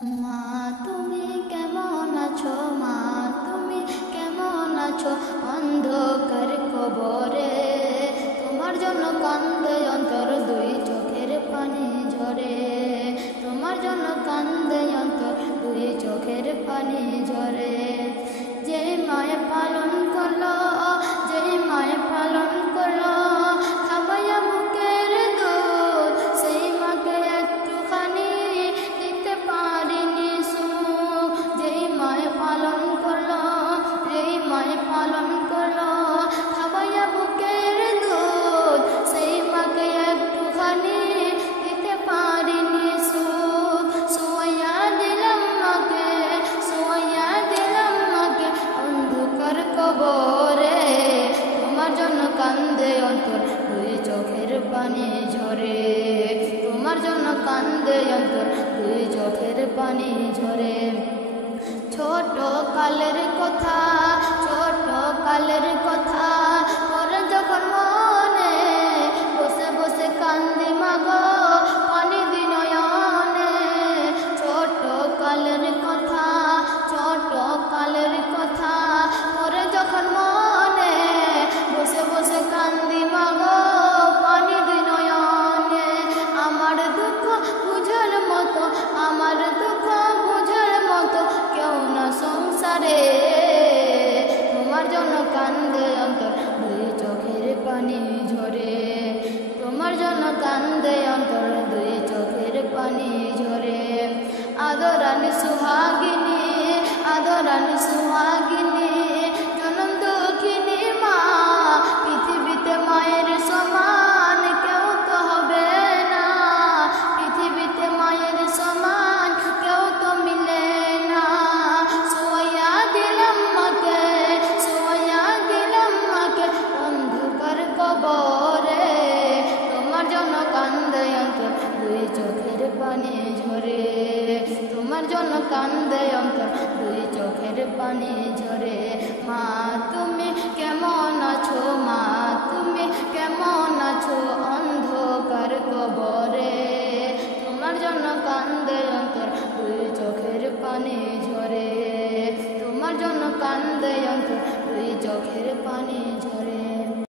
মা তুমি কেমন আছো, মা তুমি কেমন আছো, অন্ধকার কবরে তোমার জন্য কান্দে অন্তর, দুই চোখের পানি ঝরে। তোমার জন্য কান্দে অন্তর, দুই চোখের পানি ঝরে। যে মায়ে পালন করলো, যে মায়ে পালন করলো খাবাইয়া বুকের দুধ, সেই মাকে একটুখানি দিতে পারিনি সুখ। যেই মায়ে পালন করলো, যেই মায়ে পালন করলো খাবাইয়া বুকের দুধ, সেই মাকে একটুখানি দিতে পারিনি সুখ। সোয়া দিলাম মাকে, সোয়া দিলাম মাকে অন্ধকার কবরে। তোমার জন্য কান্দে অন্তর, দুই চোখের পানি ঝরে। তোমার জন্য কান্দে অন্তর, দুই চোখের পানি ঝরে। ছোট কালের কথা, ছোট কালের কথা পরে যখন মনে, বসে বসে কান্দি মাগো পানি দি নয়নে। ছোট কালের কথা, ছোট কালের কথা পরে যখন মনে, বসে বসে কান্দি মাগো পানি দি নয়নে। আমার দুঃখ বুঝার মতো, আমার দুঃখ বুঝার মতো কেউ না সংসারে। তোমার জন্য কান্দে অন্তর, দুই চোখের পানি ঝরে। তোমার জন্য কান্দে অন্তর, দুই চোখের পানি ঝরে। আদরানি সুহাগিনী, আদরানি সুহাগিনী জনম দুঃখিনী মা, পৃথিবীতে মায়ের সমান কেউ তো হবে না। পৃথিবীতে মায়ের সমান কেউ তো মিলে না। সোয়া দিলাম মাকে, সোয়া দিলাম মাকে অন্ধকার কবরে। তোমার জন্য কান্দে অন্তর, দুই চোখের পানি ঝরে। তোমার জন্য কান্দে অন্তর, দুই চোখের পানি ঝরে। মা তুমি কেমন আছো, মা তুমি কেমন আছো অন্ধকার কবরে। তোমার জন্য কান্দে অন্তর, দুই চোখের পানি ঝরে। তোমার জন্য কান্দে অন্তর, দুই চোখের পানি ঝরে।